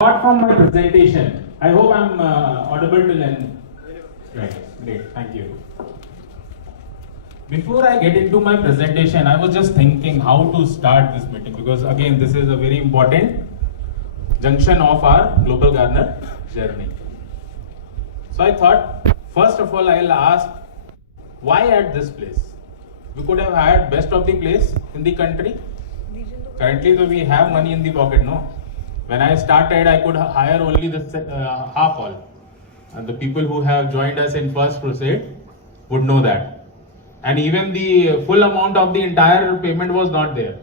Apart from my presentation, I hope I'm audible to learn. Right, great, thank you. Before I get into my presentation, I was just thinking how to start this meeting because again, this is a very important junction of our Global Gardener journey. So I thought, first of all, I'll ask, why at this place? We could have hired best of the place in the country. Currently, though, we have money in the pocket, no? When I started, I could hire only the half all. And the people who have joined us in first crusade would know that. And even the full amount of the entire payment was not there.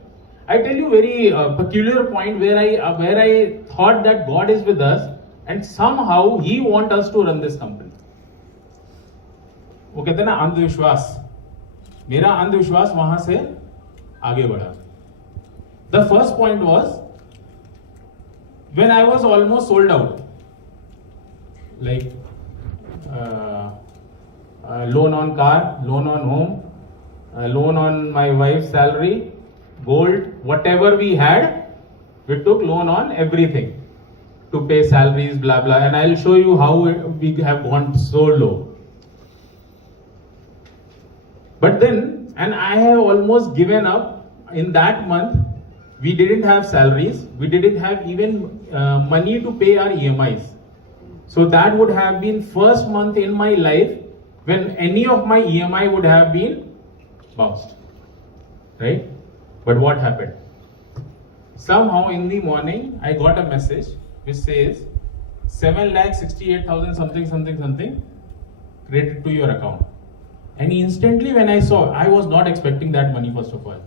I tell you very peculiar point where I thought that God is with us and somehow He wants us to run this company. वो कहते हैं ना अंधविश्वास, मेरा अंधविश्वास वहां से आगे बढ़ा. The first point was when I was almost sold out, like loan on car, loan on home, loan on my wife's salary, gold, whatever we had, we took loan on everything to pay salaries, blah blah. And I'll show you how we have gone so low. But then, and I have almost given up in that month. We didn't have salaries, we didn't have even money to pay our EMIs. So that would have been first month in my life when any of my EMI would have been bounced, right? But what happened? Somehow in the morning, I got a message which says 7,68,000 something credited to your account. And instantly when I saw, I was not expecting that money first of all.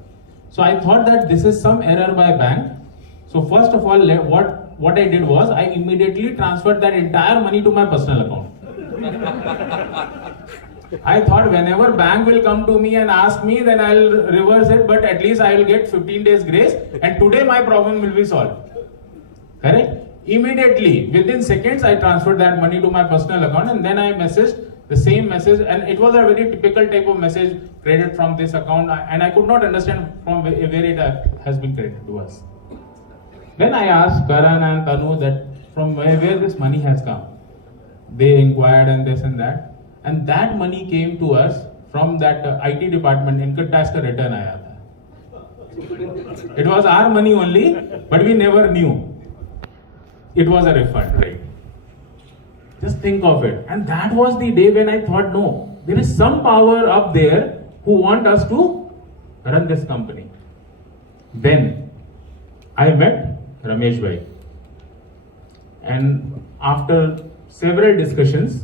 So I thought that this is some error by bank. So first of all, what I did was I immediately transferred that entire money to my personal account. I thought whenever bank will come to me and ask me, then I'll reverse it, but at least I will get 15 days grace and today my problem will be solved. Correct? Immediately, within seconds, I transferred that money to my personal account and then I messaged the same message, and it was a very typical type of message, credit from this account, and I could not understand from where it has been credited to us. Then I asked Karan and Tanu that from where this money has come. They inquired and this and that money came to us from that IT department, income tax ka return aaya tha. It was our money only, but we never knew. It was a refund, right? Just think of it. And that was the day when I thought, no, there is some power up there who want us to run this company. Then I met Ramesh Bhai. And after several discussions,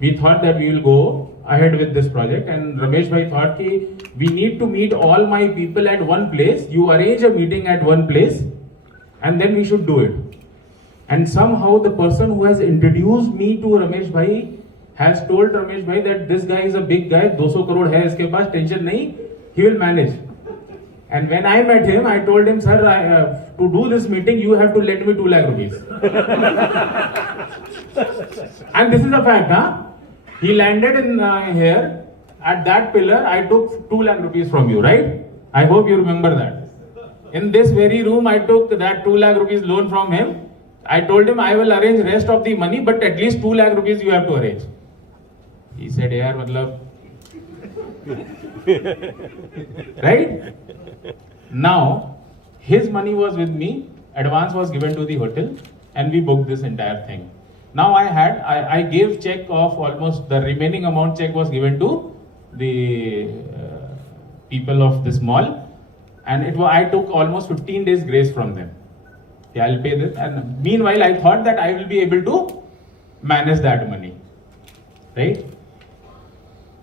we thought that we will go ahead with this project. And Ramesh Bhai thought that we need to meet all my people at one place. You arrange a meeting at one place and then we should do it. And somehow the person who has introduced me to Ramesh Bhai has told Ramesh Bhai that this guy is a big guy, 200 crore hai iske paas, tension nahi, he will manage. And when I met him, I told him, sir, to do this meeting, you have to lend me 2 lakh rupees. And this is a fact, huh? He landed in here, at that pillar, I took 2 lakh rupees from you, right? I hope you remember that. In this very room, I took that 2 lakh rupees loan from him. I told him I will arrange rest of the money, but at least 2 lakh rupees you have to arrange. He said, yaar, matlab. Right? Now, his money was with me, advance was given to the hotel, and we booked this entire thing. Now I gave check of almost the remaining amount check was given to the people of this mall, and I took almost 15 days grace from them. Yeah, I'll pay this. And meanwhile, I thought that I will be able to manage that money, right?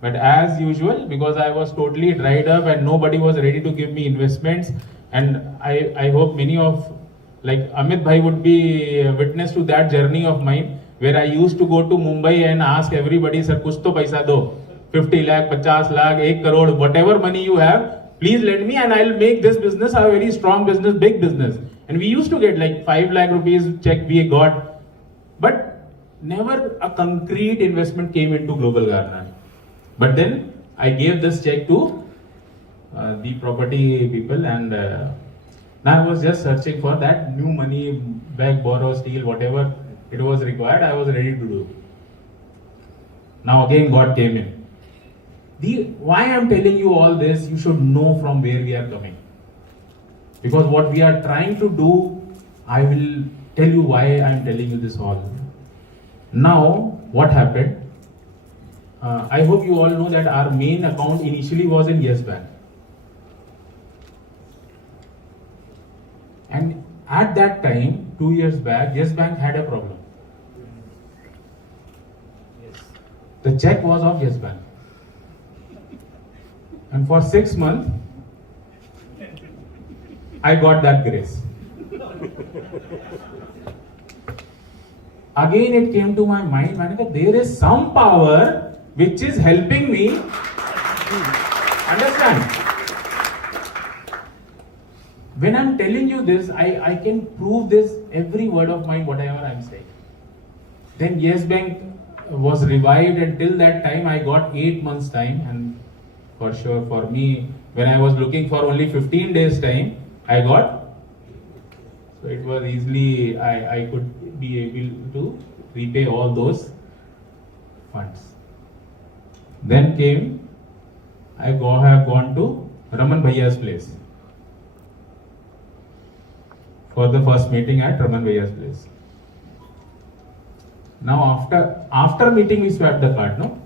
But as usual, because I was totally dried up and nobody was ready to give me investments, and I hope many of, like Amit Bhai would be a witness to that journey of mine, where I used to go to Mumbai and ask everybody, sir, kuch to paisa do, 50 lakh, 50 lakh, 1 crore, whatever money you have, please lend me and I'll make this business a very strong business, big business. And we used to get like 5 lakh rupees check we got, but never a concrete investment came into Global Gardener. But then I gave this check to the property people and Now I was just searching for that new money, beg, borrow, steal, whatever it was required, I was ready to do. Now again God came in. Why I am telling you all this, you should know from where we are coming. Because what we are trying to do, I will tell you why I am telling you this all. Now, what happened? I hope you all know that our main account initially was in Yes Bank. And at that time, 2 years back, Yes Bank had a problem. The check was of Yes Bank. And for 6 months, I got that grace. Again it came to my mind, there is some power which is helping me. Understand? When I'm telling you this, I can prove this every word of mine, whatever I'm saying. Then Yes Bank was revived, and till that time I got 8 months time, and for sure for me, when I was looking for only 15 days time, I got. So it was easily, I could be able to repay all those funds. Then came, I have gone to Raman Bhaiya's place for the first meeting at Raman Bhaiya's place. Now after meeting we swapped the card, no?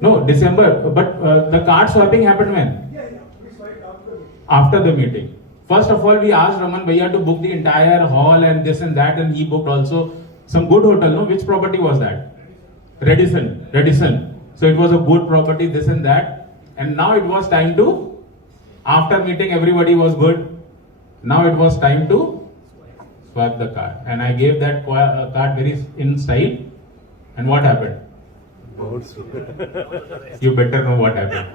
No, December, but the card swapping happened when? After the meeting. First of all, we asked Raman Bhaiya to book the entire hall and this and that, and he booked also some good hotel, no? Which property was that? Radisson. So it was a good property, this and that. And now it was time to, after meeting everybody was good, now it was time to swipe the card. And I gave that card very in style. And what happened? You better know what happened.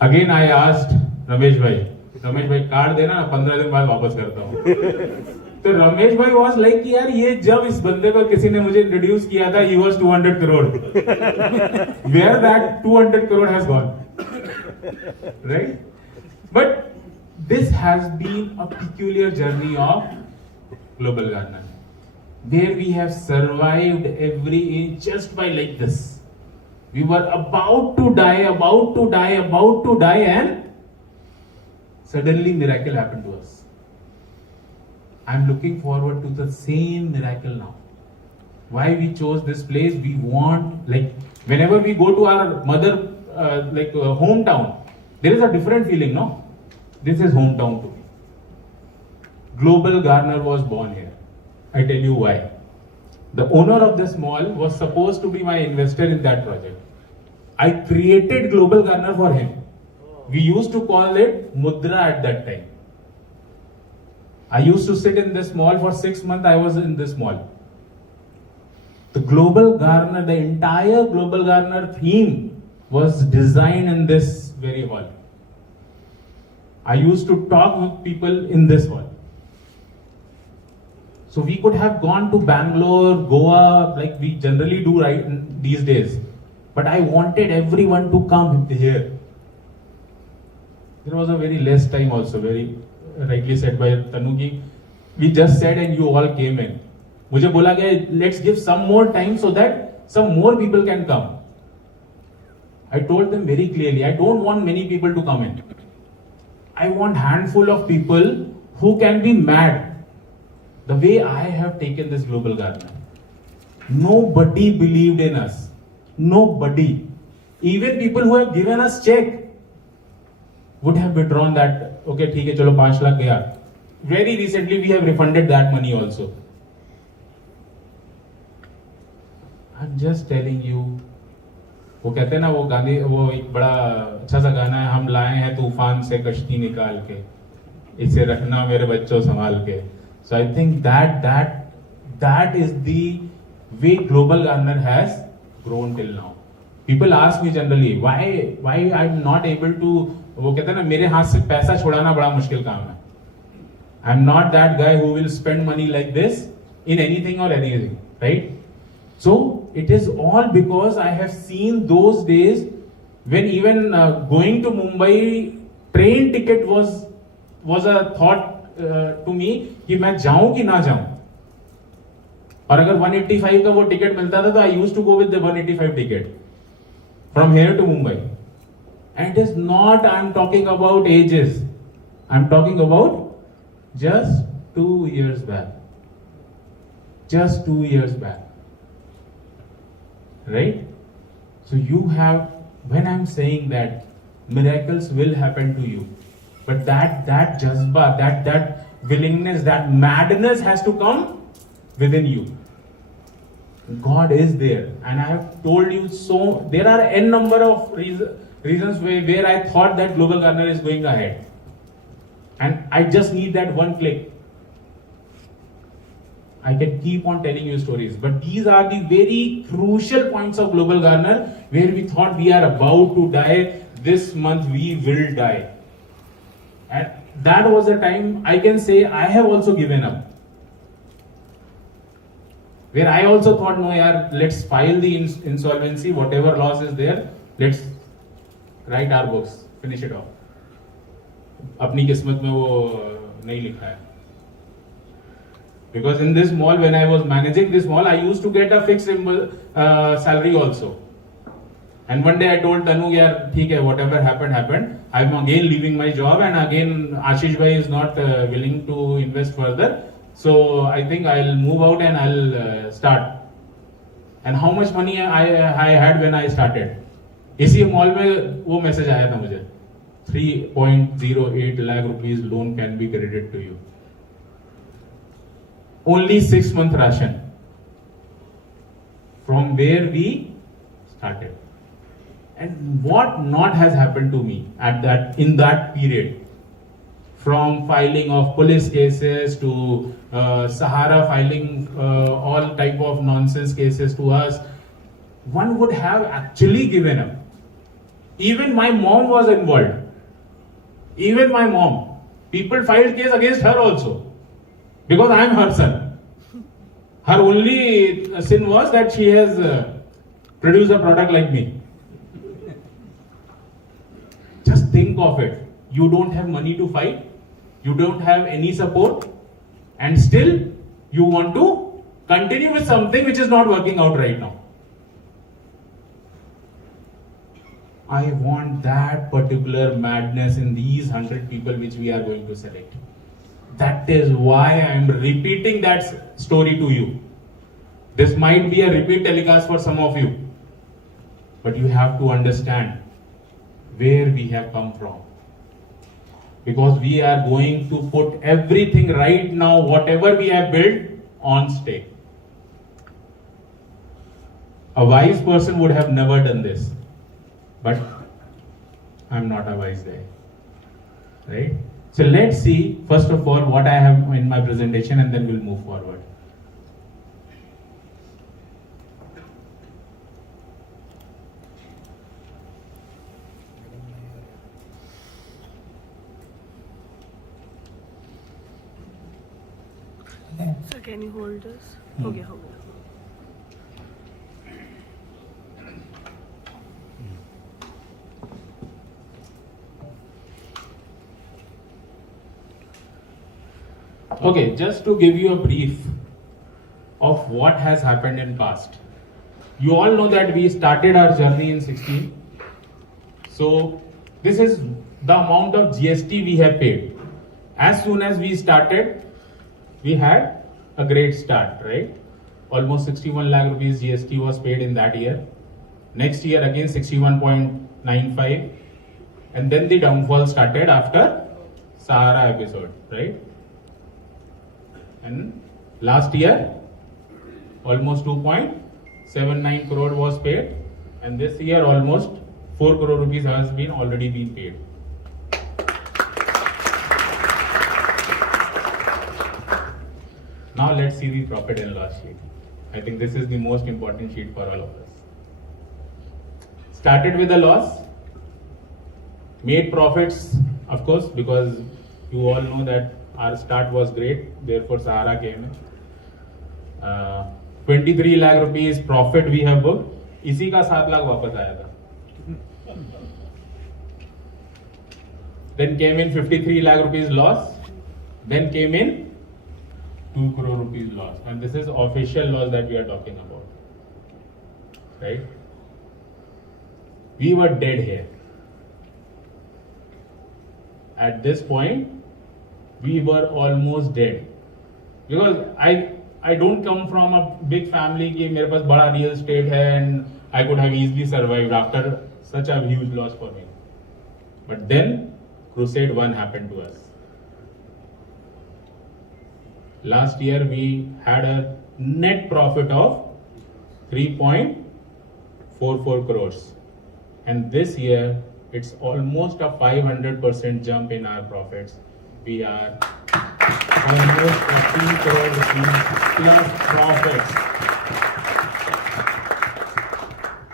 Again I asked Ramesh Bhai, card देना 15 दिन बाद वापस करता हूँ. तो रमेश भाई was like कि यार ये जब इस बंदे को किसी ने मुझे introduce किया था, he was 200 crore. Where that 200 crore has gone, right? But this has been a peculiar journey of Global Garner, where we have survived every inch just by like this. We were about to die, and suddenly miracle happened to us. I'm looking forward to the same miracle now. Why we chose this place? We want, like, whenever we go to our mother, hometown, there is a different feeling, no? This is hometown to me. Global Garner was born here. I tell you why. The owner of this mall was supposed to be my investor in that project. I created Global Garner for him. We used to call it Mudra at that time. I used to sit in this mall for 6 months. I was in this mall. The Global Garner, the entire Global Garner theme was designed in this very hall. I used to talk with people in this hall. So we could have gone to Bangalore, Goa, like we generally do right these days. But I wanted everyone to come here. There was a very less time also, very rightly said by Tanuki. We just said and you all came in. मुझे बोला गया, let's give some more time so that some more people can come. I told them very clearly, I don't want many people to come in. I want handful of people who can be mad. The way I have taken this Global Garner. Nobody believed in us. Nobody. Even people who have given us check would have withdrawn that. Okay, ठीक है, चलो 5 लाख गया. Very recently we have refunded that money also. I'm just telling you. वो कहते हैं ना, वो गाने, वो एक बड़ा अच्छा सा गाना है, हम लाए हैं तूफान से कश्ती निकाल के, इसे रखना मेरे बच्चों संभाल के. So I think that is the way Global Garner has grown till now. People ask me generally why I'm not able to, वो कहते हैं ना, मेरे हाथ से पैसा छुड़ाना बड़ा मुश्किल काम है. I'm not that guy who will spend money like this in anything or anything, right? So it is all because I have seen those days when even going to Mumbai, train ticket was a thought to me कि मैं जाऊं कि ना जाऊं. और अगर 185 का वो टिकट मिलता था तो I used to go with the 185 ticket from here to Mumbai. And it is not, I'm talking about ages. I'm talking about just 2 years back. Just 2 years back. Right? So you have, when I'm saying that miracles will happen to you, but that jazba, that willingness, that madness has to come within you. God is there, and I have told you so. There are n number of reasons where I thought that Global Gardener is going ahead, and I just need that one click. I can keep on telling you stories, but these are the very crucial points of Global Gardener where we thought we are about to die. This month we will die, and that was the time I can say I have also given up. Where I also thought, no, yaar, let's file the insolvency, whatever loss is there, let's write our books, finish it off. अपनी किस्मत में वो नहीं लिखा है. Because in this mall, when I was managing this mall, I used to get a fixed salary also. And one day I told Tanu, yaar, theek hai, whatever happened. I'm again leaving my job, and again Ashish bhai is not willing to invest further. So I think I'll move out and I'll start. And how much money I had when I started? इसी mall में वो message आया था मुझे, 3.08 lakh rupees loan can be credited to you. Only 6 month ration. From where we started. And what not has happened to me in that period. From filing of police cases to Sahara filing all type of nonsense cases to us, one would have actually given up. Even my mom was involved. Even my mom. People filed case against her also. Because I am her son. Her only sin was that she has produced a product like me. Just think of it. You don't have money to fight. You don't have any support. And still, you want to continue with something which is not working out right now. I want that particular madness in these 100 people which we are going to select. That is why I am repeating that story to you. This might be a repeat telecast for some of you. But you have to understand where we have come from. Because we are going to put everything right now, whatever we have built, on stake. A wise person would have never done this. But I'm not a wise guy. Right? So let's see, first of all, what I have in my presentation, and then we'll move forward. So can you hold this? Okay, hold it. Okay, just to give you a brief of what has happened in past. You all know that we started our journey in 16. So this is the amount of GST we have paid. As soon as we started, we had a great start, right? Almost 61 lakh rupees GST was paid in that year. Next year again 61.95, and then the downfall started after Sahara episode, right? And last year almost 2.79 crore was paid, and this year almost 4 crore rupees has been already been paid. Now let's see the profit and loss sheet. I think this is the most important sheet for all of us. Started with a loss, made profits, of course, because you all know that our start was great, therefore Sahara came in. 23 lakh rupees profit we have booked. इसी का 7 लाख वापस आया था. Then came in 53 lakh rupees loss. Then came in 2 crore rupees loss. And this is official loss that we are talking about. Right? We were dead here. At this point, we were almost dead. Because I don't come from a big family कि मेरे पास बड़ा real estate है and I could have easily survived after such a huge loss for me. But then Crusade 1 happened to us. Last year we had a net profit of 3.44 crores. And this year it's almost a 500% jump in our profits. We are almost 14 crore rupees plus profits.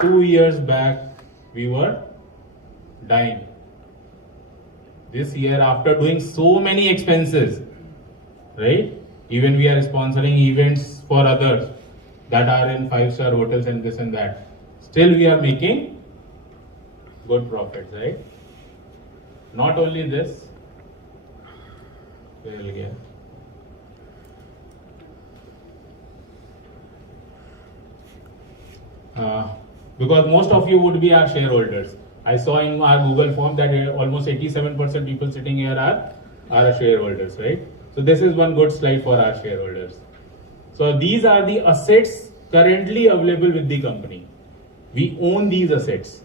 2 years back, we were dying. This year, after doing so many expenses, right? Even we are sponsoring events for others that are in 5-star hotels and this and that. Still, we are making good profits, right? Not only this, because most of you would be our shareholders. I saw in our Google form that almost 87% people sitting here are our shareholders, right? So this is one good slide for our shareholders. So these are the assets currently available with the company. We own these assets.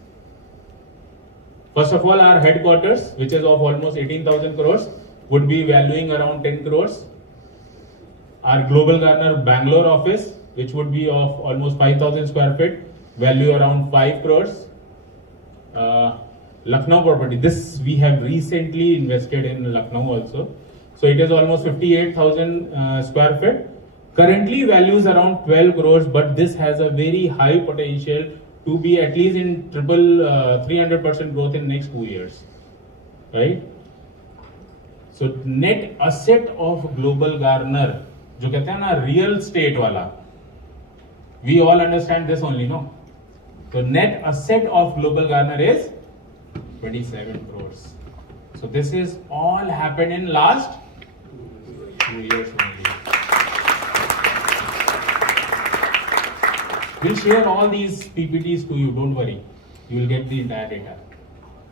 First of all, our headquarters, which is of almost 18,000 crores, would be valuing around 10 crores. Our Global Garner Bangalore office, which would be of almost 5,000 square feet, value around 5 crores. Lucknow property, this we have recently invested in Lucknow also. So it is almost 58,000 square feet. Currently values around 12 crores, but this has a very high potential to be at least in 300% growth in next 2 years, right? So net asset of Global Garner, जो कहते हैं ना real estate वाला, we all understand this only, no? So net asset of Global Garner is 27 crores. So this is all happened in last 2 years only. We'll share all these PPTs to you, don't worry. You will get the entire data.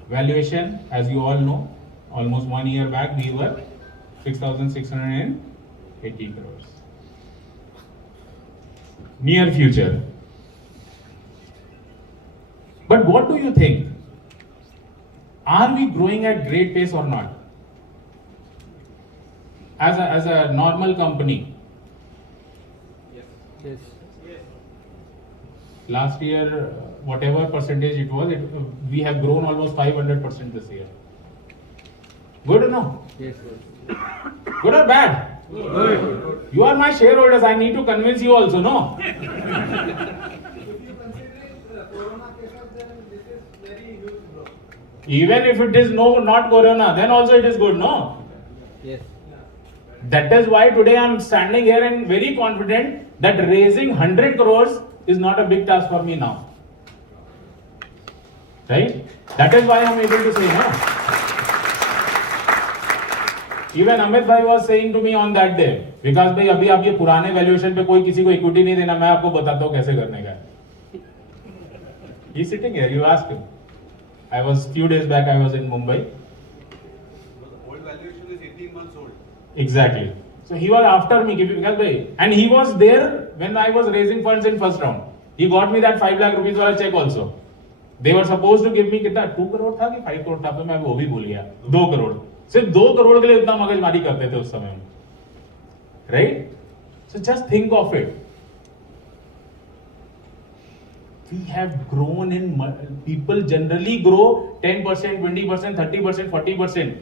Valuation, as you all know, almost 1 year back we were 6,680 crores. Near future. But what do you think? Are we growing at great pace or not? As a normal company. Yes. Last year, whatever percentage it was, we have grown almost 500% this year. Good or no? Yes. Good or bad? Good. You are my shareholders. I need to convince you also, no? If you consider Corona cases, then this is very huge growth. Even if it is not Corona, then also it is good, no? Yes. That is why today I am standing here and very confident that raising 100 crores is not a big task for me now. Right? That is why I am able to say no. Even Amit bhai was saying to me on that day, विकास भाई अभी आप ये पुराने valuation पे कोई किसी को equity नहीं देना, मैं आपको बताता हूँ कैसे करने का. He's sitting here, you ask him. I was few days back, I was in Mumbai. The old valuation is 18 months old. Exactly. So he was after me, Vikas bhai, and he was there when I was raising funds in first round. He got me that 5 lakh rupees वाला check also. They were supposed to give me कितना 2 करोड़ था कि 5 करोड़ था, तो मैं वो भी भूल गया. 2 करोड़. सिर्फ 2 करोड़ के लिए इतना मगजमारी करते थे उस समय में. Right? So just think of it. We have grown in, people generally grow 10%, 20%, 30%, 40%.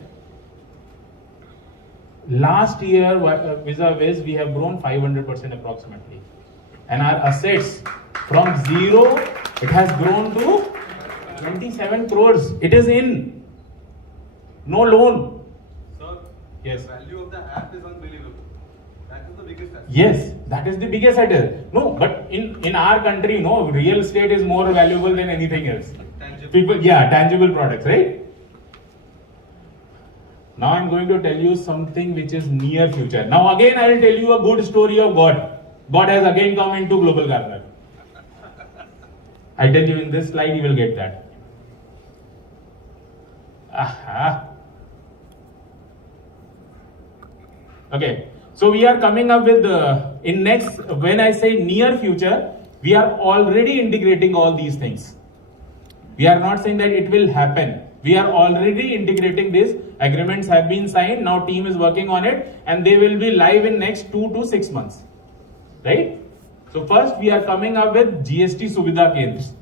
Last year, vis-a-vis, we have grown 500% approximately. And our assets from zero, it has grown to 27 crores. It is in. No loan. Sir, Yes. the value of the app is unbelievable. That is the biggest asset. Yes, that is the biggest asset. No, but in our country, no, real estate is more valuable than anything else. Tangible. People, yeah, tangible products, right? Now I'm going to tell you something which is near future. Now again I will tell you a good story of God. God has again come into Global Gardener. I tell you in this slide you will get that. Aha. Okay, so we are coming up with in next, when I say near future, we are already integrating all these things. We are not saying that it will happen. We are already integrating this. Agreements have been signed. Now team is working on it and they will be live in next 2 to 6 months. Right? So first we are coming up with GST Suvidha Kendras.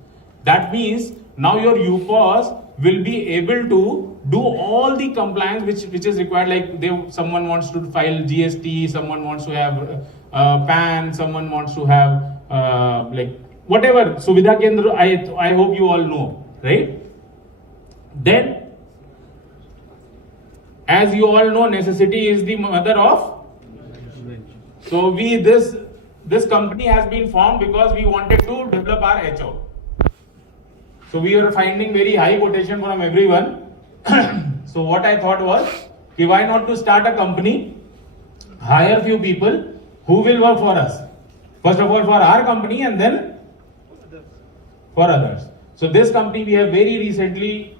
That means now your UPOS will be able to do all the compliance which is required, like someone wants to file GST, someone wants to have PAN, someone wants to have like whatever Suvidha Kendra, I hope you all know, right? Then, as you all know, necessity is the mother of. So this company has been formed because we wanted to develop our HO. So we were finding very high quotation from everyone. So what I thought was, why not to start a company, hire few people who will work for us. First of all for our company and then for others. So this company we have very recently.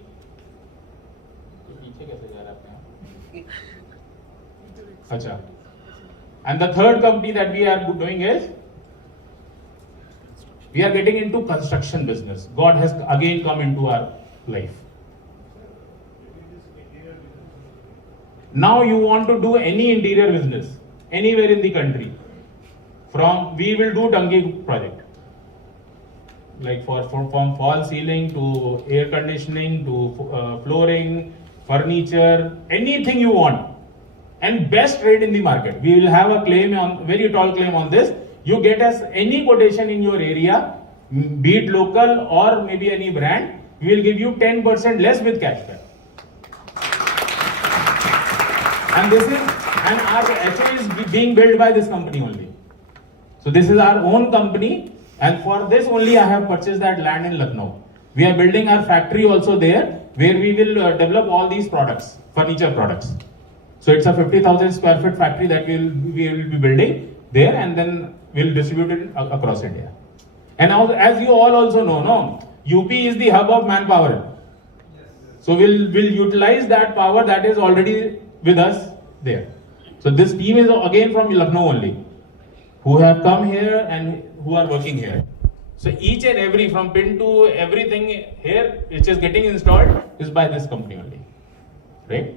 Achha. And the third company that we are doing is, we are getting into construction business. God has again come into our life. Now you want to do any interior business, anywhere in the country. We will do Tangi project. Like from fall ceiling to air conditioning to flooring, furniture, anything you want. And best rate in the market. We will have a claim on, very tall claim on this. You get us any quotation in your area, be it local or maybe any brand, we will give you 10% less with cashback. And our HO is being built by this company only. So this is our own company, and for this only I have purchased that land in Lucknow. We are building our factory also there, where we will develop all these products, furniture products. So it's a 50,000 square foot factory that we will be building there, and then we'll distribute it across India. And now, as you all also know, UP is the hub of manpower. So we'll utilize that power that is already with us there. So this team is again from Lucknow only, who have come here and who are working here. So each and every, from pin to everything here which is getting installed is by this company only, right?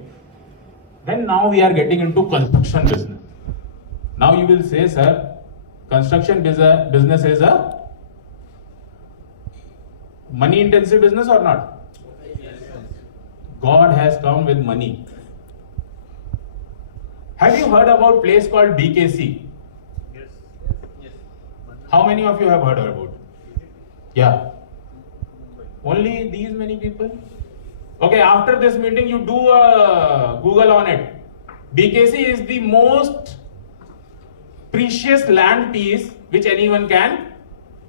Then now we are getting into construction business. Now you will say, sir, construction business is a money intensive business or not? Yes. God has come with money. Have you heard about a place called BKC? Yes. How many of you have heard about? Yeah. Only these many people? Okay, after this meeting, you do a Google on it. BKC is the most precious land piece which anyone can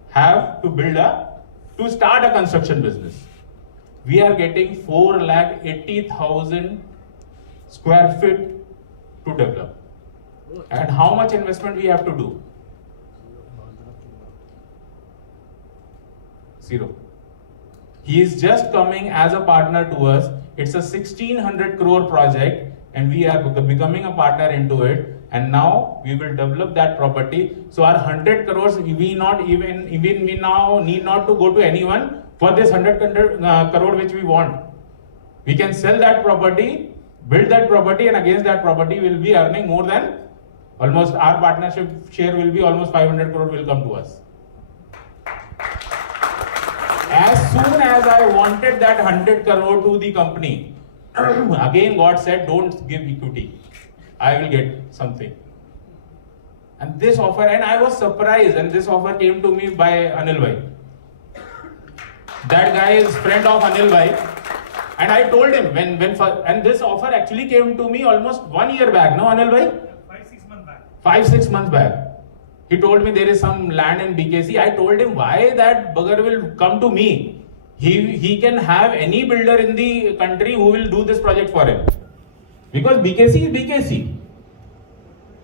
have to start a construction business. We are getting 4,80,000 square feet to develop. And how much investment we have to do? Zero. He is just coming as a partner to us. It's a 1,600 crore project and we are becoming a partner into it. And now we will develop that property. So our 100 crores, we now need not to go to anyone for this 100 crore which we want. We can sell that property, build that property, and against that property we will be earning more than almost, our partnership share will be almost 500 crore will come to us. As soon as I wanted that 100 crore to the company, again God said, don't give equity. I will get something. And this offer, and I was surprised, and this offer came to me by Anil Bhai. That guy is friend of Anil Bhai. And I told him, and this offer actually came to me almost 1 year back, no Anil Bhai? 5-6 months back. 5-6 months back. He told me there is some land in BKC. I told him why that bugger will come to me. He can have any builder in the country who will do this project for him. Because BKC is BKC.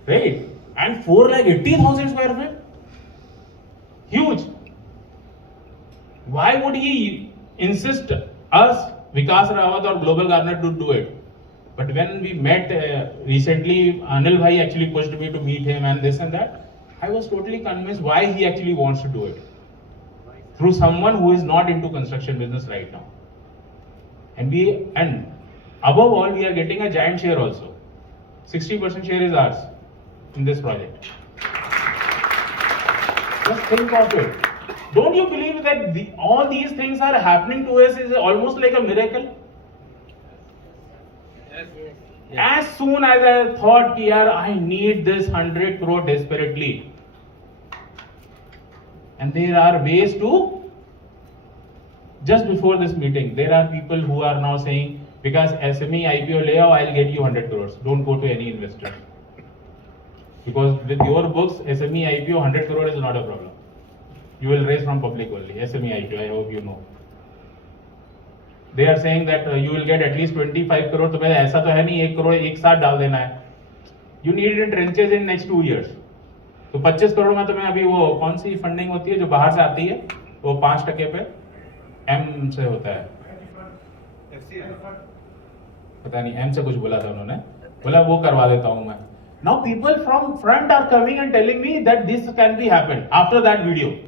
Right? And 4,80,000 square feet? Huge. Why would he insist us, Vikas Rawat or Global Garner to do it? But when we met recently, Anil Bhai actually pushed me to meet him and this and that. I was totally convinced why he actually wants to do it. Through someone who is not into construction business right now. And above all, we are getting a giant share also. 60% share is ours in this project. Just think of it. Don't you believe that all these things are happening to us is almost like a miracle? Yes. As soon as I thought, yaar, I need this 100 crore desperately. And there are ways to, just before this meeting, there are people who are now saying, because SME IPO layout, I'll get you 100 crores. Don't go to any investor. Because with your books, SME IPO 100 crore is not a problem. You will raise from public only, SME IPO, I hope you know. They are saying that you will get at least 25 crore, तो मेरा ऐसा तो है नहीं 1 करोड़ एक साथ डाल देना है. You need it in trenches in next 2 years. तो 25 करोड़ में तो मैं अभी वो कौन सी फंडिंग होती है जो बाहर से आती है, वो 5% पे M से होता है. पता नहीं M से कुछ बोला था उन्होंने, बोला वो करवा देता हूँ मैं. Now people from front are coming and telling me that this can be happened after that video.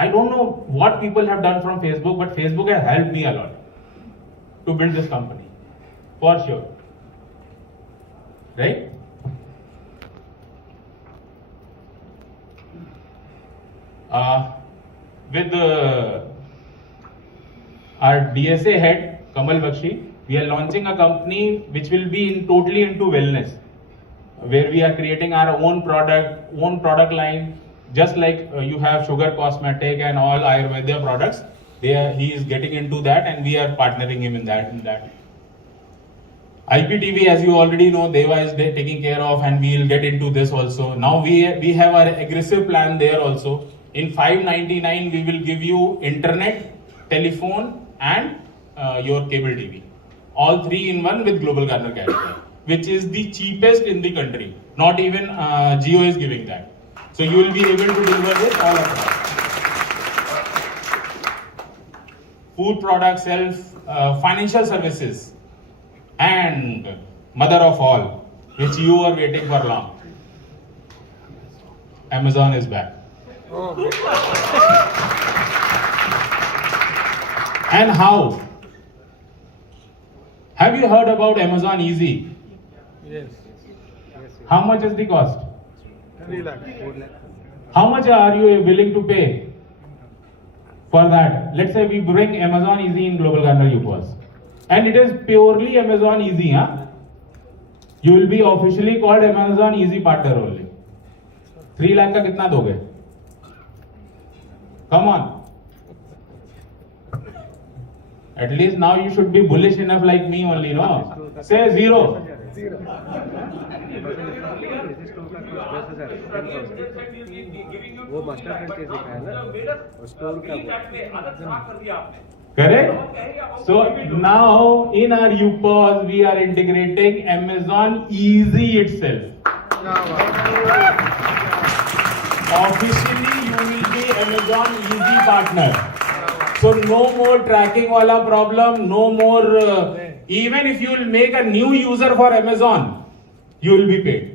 I don't know what people have done from Facebook, but Facebook has helped me a lot to build this company, for sure. Right? With our DSA head, Kamal Bakshi, we are launching a company which will be totally into wellness, where we are creating our own product line. Just like you have Sugar Cosmetic and all Ayurveda products, he is getting into that, and we are partnering him in that. IPTV, as you already know, Deva is taking care of, and we will get into this also. Now we have our aggressive plan there also. In 599, we will give you internet, telephone, and your cable TV. All 3 in 1 with Global Garner Capital, which is the cheapest in the country. Not even Jio is giving that. So you will be able to deliver this all across. Food products, financial services, and mother of all, which you are waiting for long. Amazon is back. And how? Have you heard about Amazon Easy? Yes. How much is the cost? 3 lakh, 4 lakh. How much are you willing to pay for that? Let's say we bring Amazon Easy in Global Garner UPOS. And it is purely Amazon Easy. You will be officially called Amazon Easy partner only. 3 lakh का कितना दोगे? Come on. At least now you should be bullish enough like me only, no? Say 0. वो master friend case दिखाया ना store का Correct? So now in our UPOS we are integrating Amazon Easy itself. Officially you will be Amazon Easy partner. So no more tracking wala problem, no more even if you will make a new user for Amazon, you will be paid.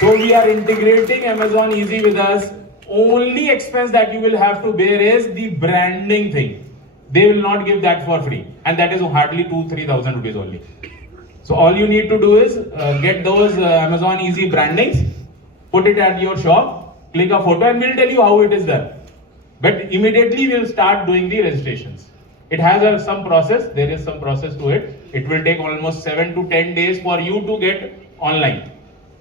So we are integrating Amazon Easy with us. Only expense that you will have to bear is the branding thing. They will not give that for free, and that is hardly 2,000-3,000 rupees only. So all you need to do is get those Amazon Easy brandings, put it at your shop, click a photo, and we'll tell you how it is done. But immediately we'll start doing the registrations. It has some process. There is some process to it. It will take almost 7 to 10 days for you to get online.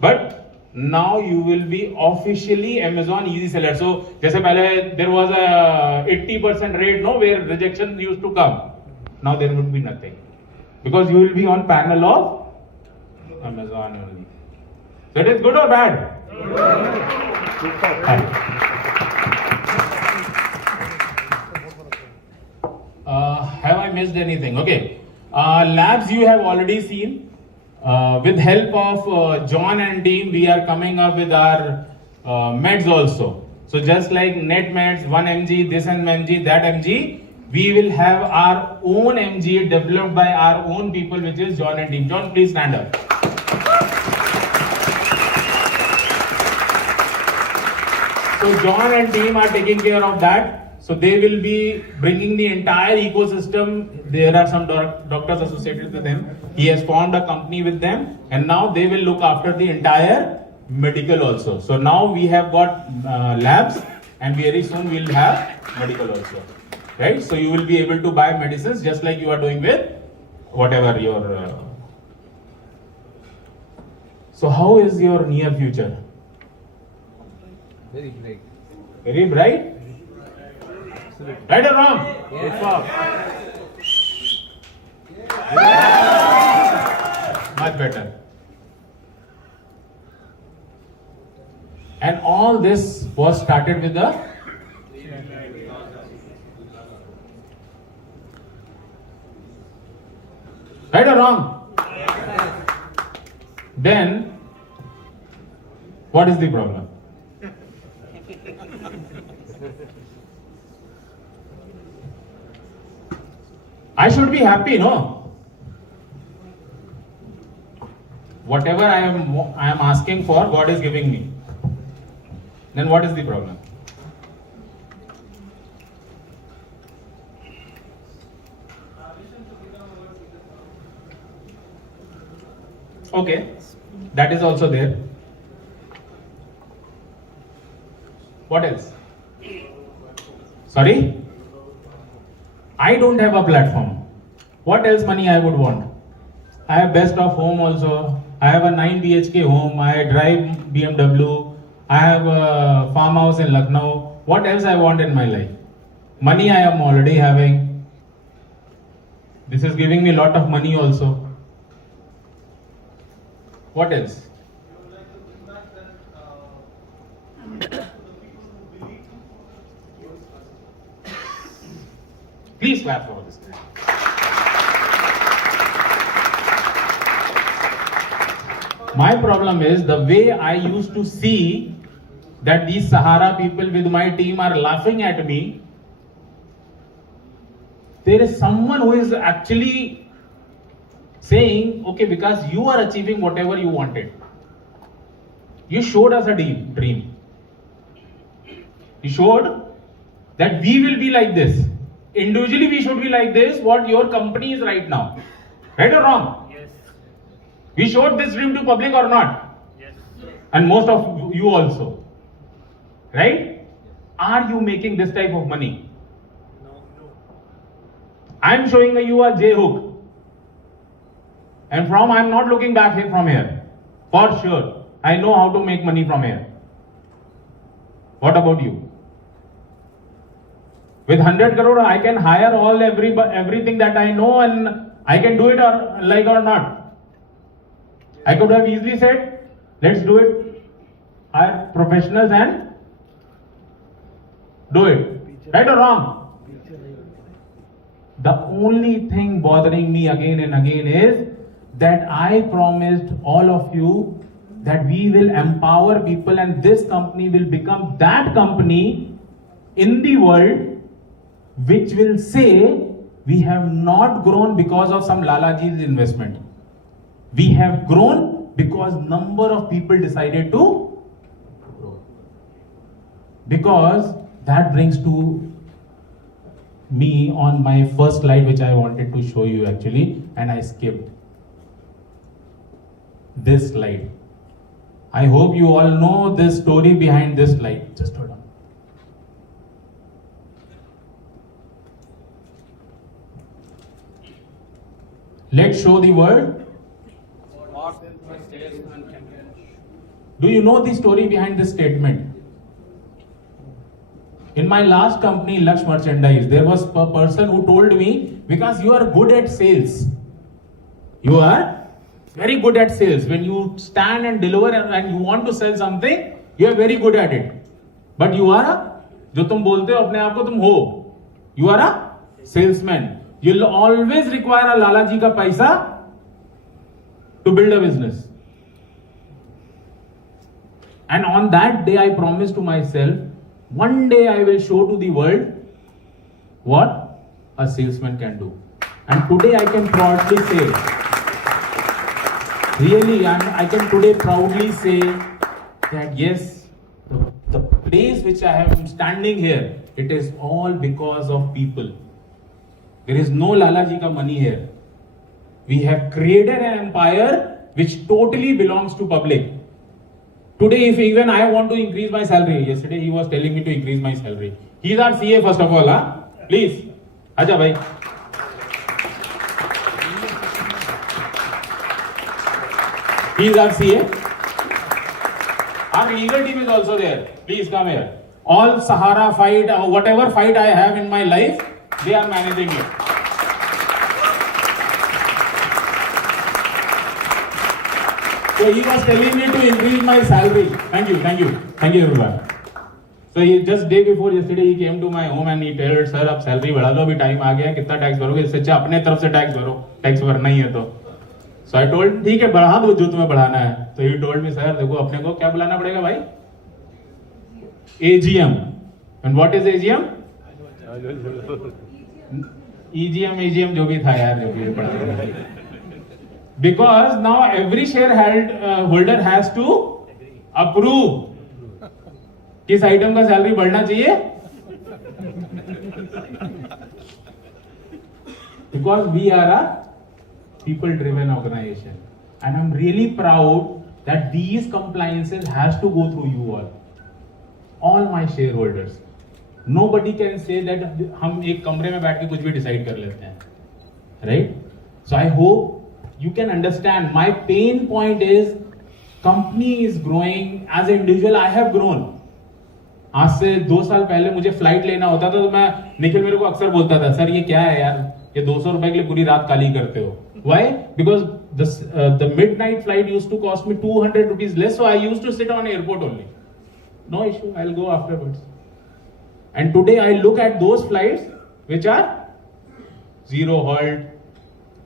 But now you will be officially Amazon Easy seller. So, जैसे पहले there was a 80% rate, no, where rejection used to come. Now there would be nothing, because you will be on panel of Amazon only. So it is good or bad? missed anything. Okay. Labs you have already seen. With help of John and team, we are coming up with our meds also. So just like net meds, 1 mg, this mg, that mg, we will have our own mg developed by our own people, which is John and team. John, please stand up. So John and team are taking care of that. So they will be bringing the entire ecosystem. There are some doctors associated with him. He has formed a company with them, and now they will look after the entire medical also. So now we have got labs, and very soon we will have medical also. Right? So you will be able to buy medicines just like you are doing with whatever your. So how is your near future? Very bright. Very bright? Right or wrong? Yes. Much better. And all this was started with the right or wrong? Then what is the problem? I should be happy, no? Whatever I am asking for, God is giving me. Then what is the problem? Okay, that is also there. What else? Sorry? I don't have a platform. What else money I would want? I have best of home also. I have a 9 BHK home. I drive BMW. I have a farmhouse in Lucknow. What else I want in my life? Money I am already having. This is giving me a lot of money also. What else? Please clap for this. My problem is the way I used to see that these Sahara people with my team are laughing at me. There is someone who is actually saying, okay, because you are achieving whatever you wanted. You showed us a dream. You showed that we will be like this. Individually we should be like this, what your company is right now. Right or wrong? Yes. We showed this dream to public or not? Yes. And most of you also. Right? Are you making this type of money? No. I am showing you a J-hook. And I am not looking back from here. For sure. I know how to make money from here. What about you? With 100 crore, I can hire everything that I know, and I can do it or not. I could have easily said, let's do it. Hire professionals and do it. Right or wrong? The only thing bothering me again and again is that I promised all of you that we will empower people, and this company will become that company in the world which will say we have not grown because of some Lalaji's investment. We have grown because number of people decided to grow. Because that brings to me on my first slide, which I wanted to show you actually, and I skipped this slide. I hope you all know the story behind this slide. Just hold on. Let's show the word. Do you know the story behind this statement? In my last company, Lux Merchandise, there was a person who told me, because you are good at sales. You are very good at sales. When you stand and deliver and you want to sell something, you are very good at it. But you are जो तुम बोलते हो अपने आप को तुम हो. You are a salesman. You'll always require a Lala ji ka paisa to build a business. And on that day, I promised to myself, one day I will show to the world what a salesman can do. And today I can proudly say, really, I can today proudly say that yes, the place which I am standing here, it is all because of people. There is no Lala ji ka money here. We have created an empire which totally belongs to public. Today, if even I want to increase my salary, yesterday he was telling me to increase my salary. He is our CA first of all, huh? Please, aja bhai. He is our CA. Our legal team is also there. Please come here. All Sahara fight, whatever fight I have in my life, they are managing it. So he was telling me to increase my salary. Thank you everyone. So he just day before yesterday he came to my home and he told, sir, अब salary बढ़ा दो, अभी time आ गया है, कितना tax भरोगे? इससे अच्छा अपने तरफ से tax भरो, tax भरना ही है तो. So I told, ठीक है बढ़ा दो जो तुम्हें बढ़ाना है. So he told me, sir, देखो अपने को क्या बुलाना पड़ेगा भाई? AGM. And what is AGM? EGM जो भी था यार, जो भी पढ़ा. Because now every shareholder has to approve किस आइटम का सैलरी बढ़ना चाहिए. Because we are a people driven organization and I'm really proud that these compliances has to go through you all my shareholders. Nobody can say that हम एक कमरे में बैठ के कुछ भी डिसाइड कर लेते हैं, right? So I hope you can understand my pain point is company is growing, as an individual I have grown. आज से 2 साल पहले मुझे फ्लाइट लेना होता था तो मैं निखिल मेरे को अक्सर बोलता था, सर ये क्या है यार, ये 200 रुपए के लिए पूरी रात काली करते हो. Why? Because the midnight flight used to cost me 200 rupees less, so I used to sit on airport only. No issue, I'll go afterwards. And today I look at those flights which are zero halt.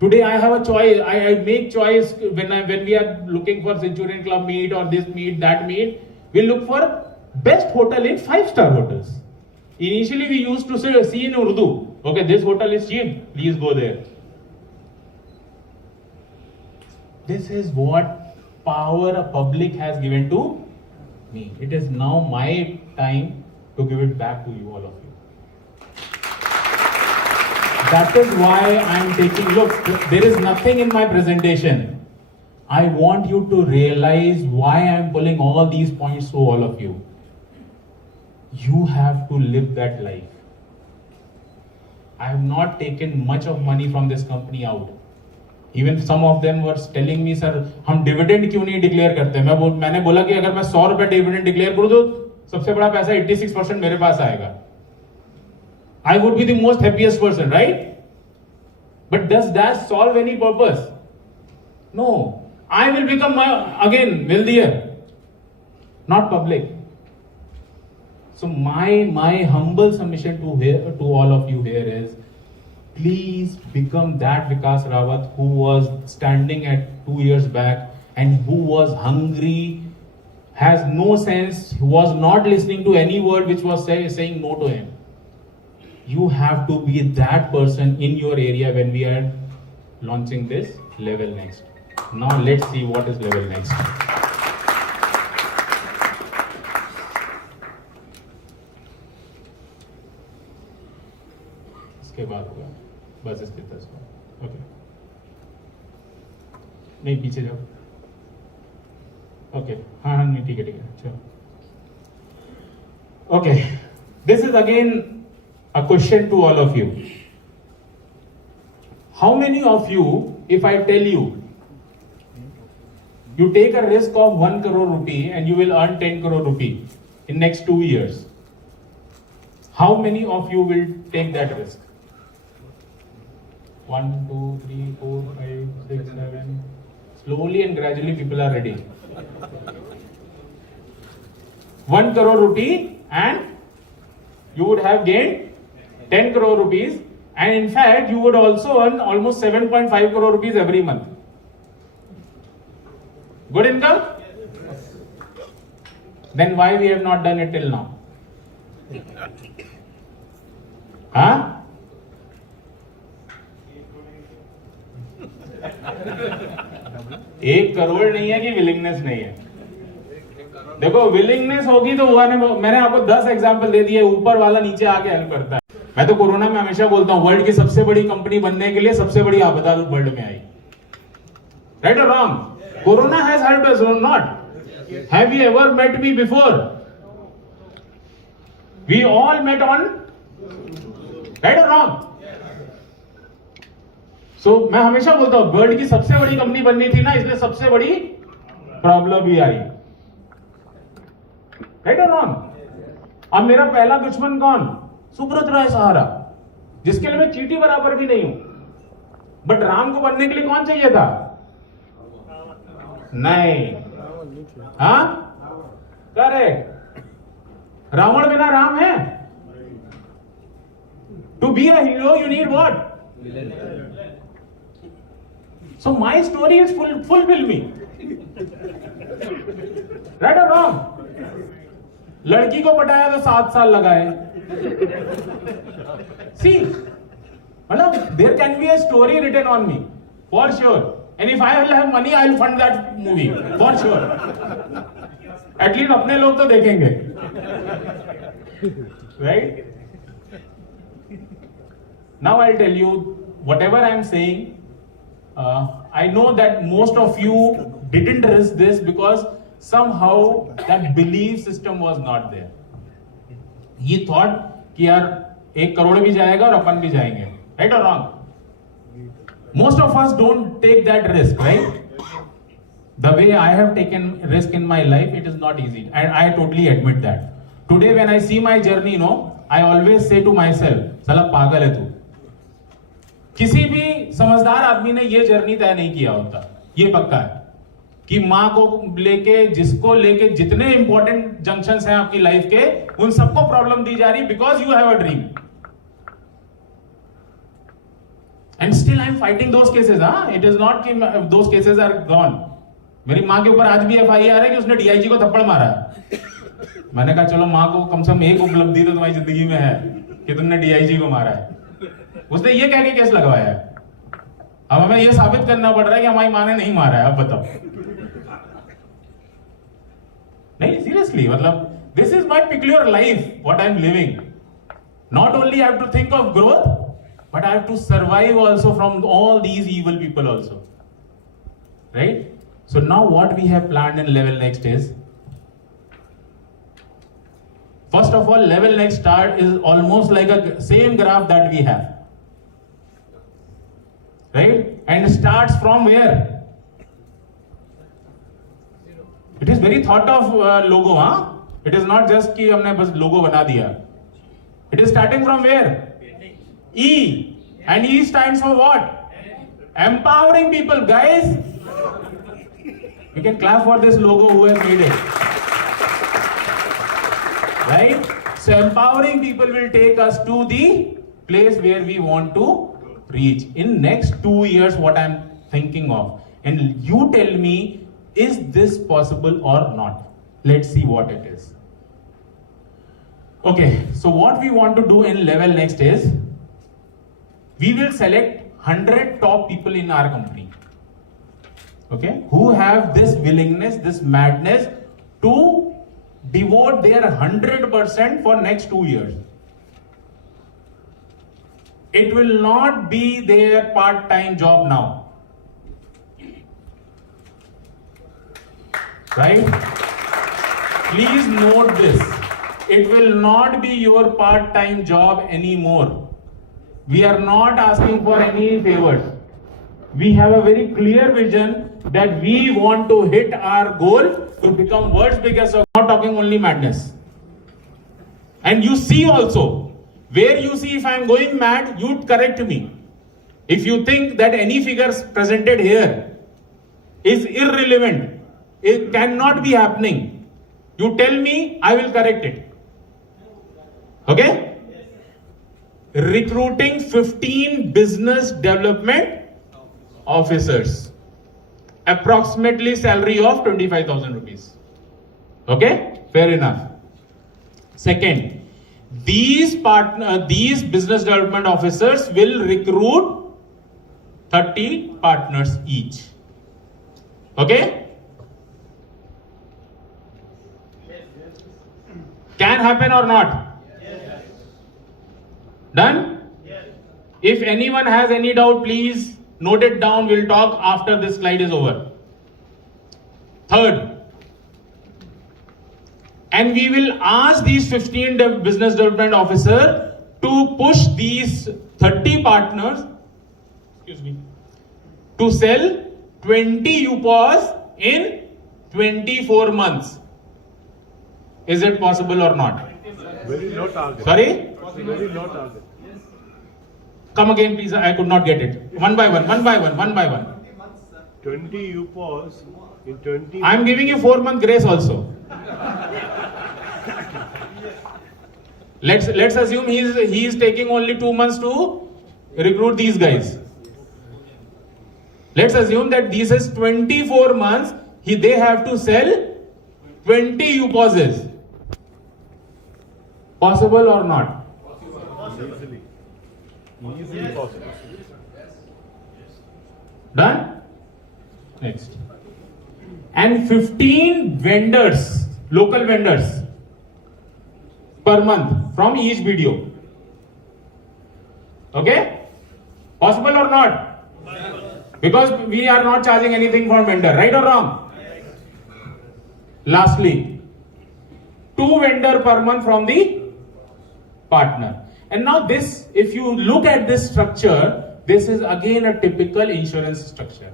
Today I have a choice. I make choice when we are looking for Centurion Club meet or this meet, that meet. We look for best hotel in 5-star hotels. Initially we used to see in Urdu, okay, this hotel is cheap, please go there. This is what power a public has given to me. It is now my time to give it back to you, all of you. That is why I am taking, look, there is nothing in my presentation. I want you to realize why I am pulling all these points to all of you. You have to live that life. I have not taken much of money from this company out. Even some of them were telling me, sir, हम dividend क्यों नहीं declare करते? मैंने बोला कि अगर मैं 100 रुपए डिविडेंड डिक्लेयर करूं तो सबसे बड़ा पैसा 86% मेरे पास आएगा. I would be the most happiest person, right? But does that solve any purpose? No. I will become again wealthier, not public. So my humble submission to all of you here is, please become that Vikas Rawat who was standing at 2 years back and who was hungry, has no sense, who was not listening to any word which was saying no to him. You have to be that person in your area when we are launching this level next. Now let's see what is level next. इसके बाद होगा बस status को. Okay, नहीं पीछे जाओ. Okay, हाँ नहीं ठीक है चलो. Okay, this is again a question to all of you. How many of you, if I tell you, you take a risk of 1 crore rupee and you will earn 10 crore rupee in next 2 years, how many of you will take that risk? 1, 2, 3, 4, 5, 6, 7. Slowly and gradually people are ready. 1 crore rupee and you would have gained 10 crore rupees And in fact, you would also earn almost 7.5 crore rupees every month. Good income? Then why we have not done it till now? Huh? एक करोड़ नहीं है कि willingness नहीं है. देखो willingness होगी तो हुआ नहीं. मैंने आपको 10 एग्जांपल दे दिए. ऊपर वाला नीचे आके हेल्प करता है. मैं तो कोरोना में हमेशा बोलता हूं वर्ल्ड की सबसे बड़ी कंपनी बनने के लिए सबसे बड़ी आपदा वर्ल्ड में आई. Right or wrong? Corona has helped us or not? Have you ever met me before? We all met on. Right or wrong? So मैं हमेशा बोलता हूं वर्ल्ड की सबसे बड़ी कंपनी बननी थी ना, इसलिए सबसे बड़ी प्रॉब्लम भी आई. Right or wrong? अब मेरा पहला दुश्मन कौन? सुब्रत राय सहारा, जिसके लिए मैं चींटी बराबर भी नहीं हूं. बट राम को बनने के लिए कौन चाहिए था? नहीं. हाँ करेक्ट. रावण बिना राम है? To be a hero you need what? So my story is fulfill me. Right or wrong? लड़की को पटाया तो 7 साल लगाए. See, मतलब there can be a story written on me for sure. And if I will have money, I will fund that movie for sure. At least अपने लोग तो देखेंगे. Right? Now I'll tell you whatever I am saying. I know that most of you didn't risk this because somehow that belief system was not there. You thought कि यार 1 करोड़ भी जाएगा और अपन भी जाएंगे. Right or wrong? Most of us don't take that risk, right? The way I have taken risk in my life, it is not easy, and I totally admit that. Today when I see my journey, I always say to myself, साला पागल है तू. किसी भी समझदार आदमी ने ये जर्नी तय नहीं किया होता. ये पक्का है कि मां को लेके, जिसको लेके जितने इंपॉर्टेंट जंक्शंस हैं आपकी लाइफ के, उन सबको प्रॉब्लम दी जा रही because you have a dream. And still I am fighting those cases. हाँ, इट इज नॉट कि दोस केसेस आर गॉन. मेरी मां के ऊपर आज भी FIR है कि उसने DIG को थप्पड़ मारा. मैंने कहा चलो मां को कम से कम एक उपलब्धि तो तुम्हारी जिंदगी में है कि तुमने DIG को मारा है. उसने ये कह के केस लगवाया है. अब हमें ये साबित करना पड़ रहा है कि हमारी मां ने नहीं मारा है. अब बताओ. नहीं, सीरियसली, मतलब this is my peculiar life what I am living. Not only I have to think of growth, but I have to survive also from all these evil people also. Right? So now what we have planned in level next is, first of all, level next start is almost like a same graph that we have. Right? And starts from where? It is very thought of logo, huh? It is not just कि हमने बस logo बना दिया. It is starting from where? E. And E stands for what? Empowering people, guys. You can clap for this logo who has made it. Right? So empowering people will take us to the place where we want to reach in next 2 years. What I'm thinking of, and you tell me, is this possible or not? Let's see what it is. Okay, so what we want to do in level next is we will select 100 top people in our company, okay, who have this willingness, this madness to devote their 100% for next 2 years. It will not be their part-time job now. Right? Please note this. It will not be your part-time job anymore. We are not asking for any favors. We have a very clear vision that we want to hit our goal to become world's biggest. Not talking only madness. And you see also, where you see if I am going mad, you correct me. If you think that any figures presented here is irrelevant, it cannot be happening, you tell me, I will correct it. Okay? recruiting 15 business development officers. Approximately salary of 25,000 rupees. Okay, fair enough. Second, these business development officers will recruit 30 partners each. Okay? Can happen or not? Done? If anyone has any doubt, please note it down. We'll talk after this slide is over. Third, and we will ask these 15 business development officers to push these 30 partners, to sell 20 UPOS in 24 months. Is it possible or not? Very low target. Sorry? Very low target. Come again, please. I could not get it. One by one. 20 UPOS in 20. I am giving you 4-month grace also. Let's assume he is taking only 2 months to recruit these guys. Let's assume that this is 24 months. They have to sell 20 UPOSes. Possible or not? Easily possible. Done? Next. And 15 vendors, local vendors per month from each video. Okay? Possible or not? Because we are not charging anything for vendor, right or wrong? Lastly, 2 vendor per month from the partner. And now this, if you look at this structure, this is again a typical insurance structure.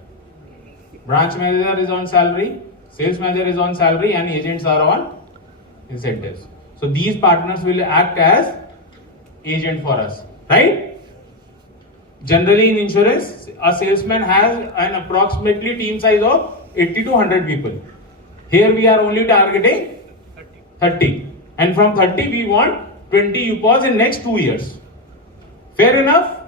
Branch manager is on salary, sales manager is on salary, and agents are on incentives. So these partners will act as agent for us, right? Generally in insurance, a salesman has an approximately team size of 80 to 100 people. Here we are only targeting 30. And from 30 we want 20 UPOS in next 2 years. Fair enough?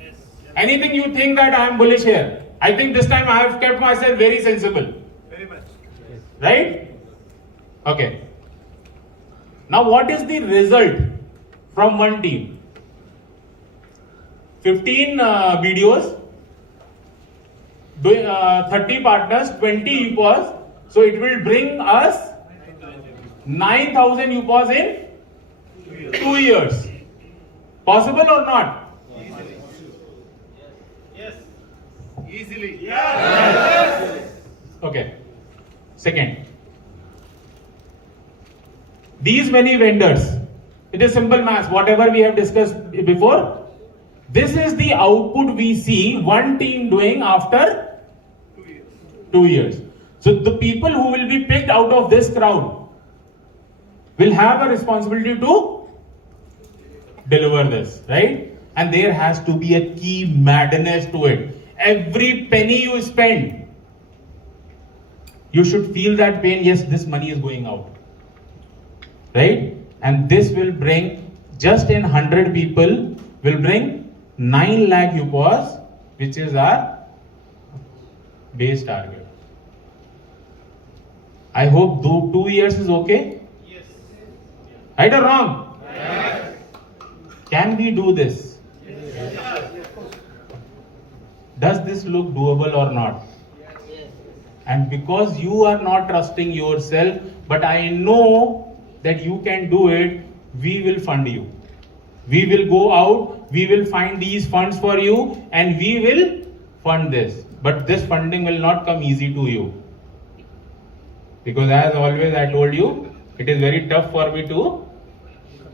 Yes. Anything you think that I am bullish here? I think this time I have kept myself very sensible. Very much. Yes. Right? Okay. Now what is the result from one team? 15 videos, 30 partners, 20 UPOS. So it will bring us 9,000 UPOS in 2 years. Possible or not? Yes. Easily. Okay. Second, these many vendors, it is simple math, whatever we have discussed before. This is the output we see one team doing after 2 years. So the people who will be picked out of this crowd will have a responsibility to deliver this, right? And there has to be a key madness to it. Every penny you spend, you should feel that pain. Yes, this money is going out, right? And this will bring, just in 100 people, will bring 9 lakh UPOS, which is our base target. I hope 2 years is okay. Yes. Right or wrong? Yes. Can we do this? Yes. Does this look doable or not? Yes. And because you are not trusting yourself, but I know that you can do it, we will fund you. We will go out, we will find these funds for you, and we will fund this. But this funding will not come easy to you. Because as always I told you, it is very tough for me to,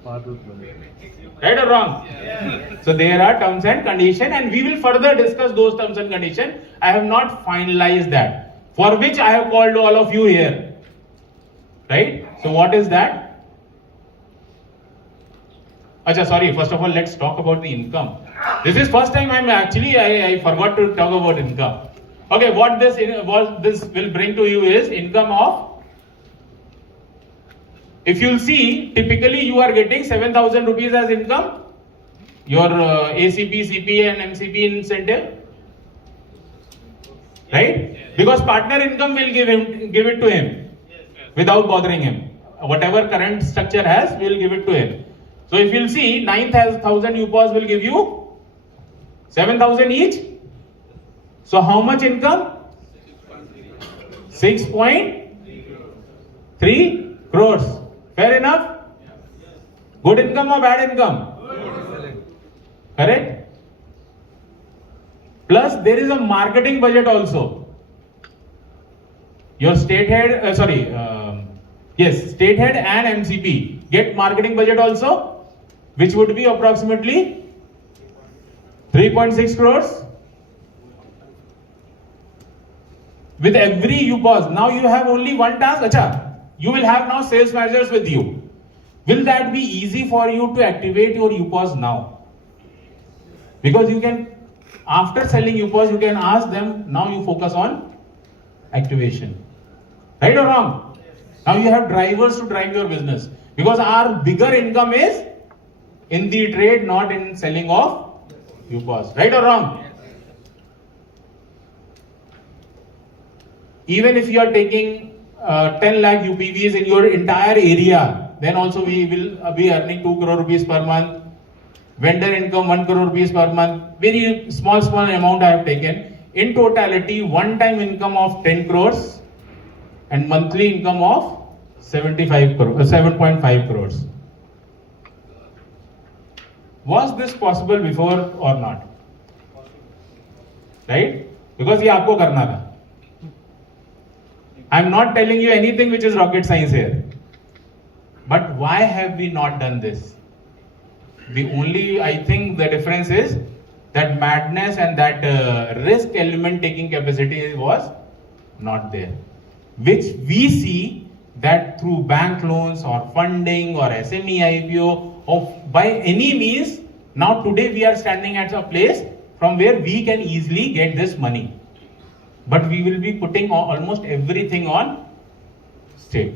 Part with money. right or wrong? Yes. So there are terms and conditions, and we will further discuss those terms and conditions. I have not finalized that, for which I have called all of you here. Right? So what is that? Acha, sorry, first of all, let's talk about the income. This is first time I forgot to talk about income. Okay, what this will bring to you is income of, if you'll see, typically you are getting 7,000 rupees as income your ACP, CPA and MCP incentive? Right? Because partner income will give it to him without bothering him. Whatever current structure has, we will give it to him. So if you'll see, 9,000 UPOS will give you 7,000 each. So how much income? 6.3 crores. Fair enough? Good income or bad income? Correct? Plus there is a marketing budget also. Your state head, state head and MCP get marketing budget also, which would be approximately 3.6 crores. With every UPOS, now you have only one task. Acha, you will have now sales managers with you. Will that be easy for you to activate your UPOS now? Because you can, after selling UPOS, you can ask them, now you focus on activation. Right or wrong? Now you have drivers to drive your business. Because our bigger income is in the trade, not in selling of UPOS. Right or wrong? Even if you are taking 10 lakh UPVs in your entire area, then also we will be earning 2 crore rupees per month. Vendor income 1 crore rupees per month. Very small amount I have taken. In totality, one-time income of 10 crores and monthly income of 7.5 crores. Was this possible before or not? Right? Because ये आपको करना था. I'm not telling you anything which is rocket science here. But why have we not done this? I think the difference is that madness and that risk element taking capacity was not there. Which we see that through bank loans or funding or SME IPO or by any means, now today we are standing at a place from where we can easily get this money. But we will be putting almost everything on state.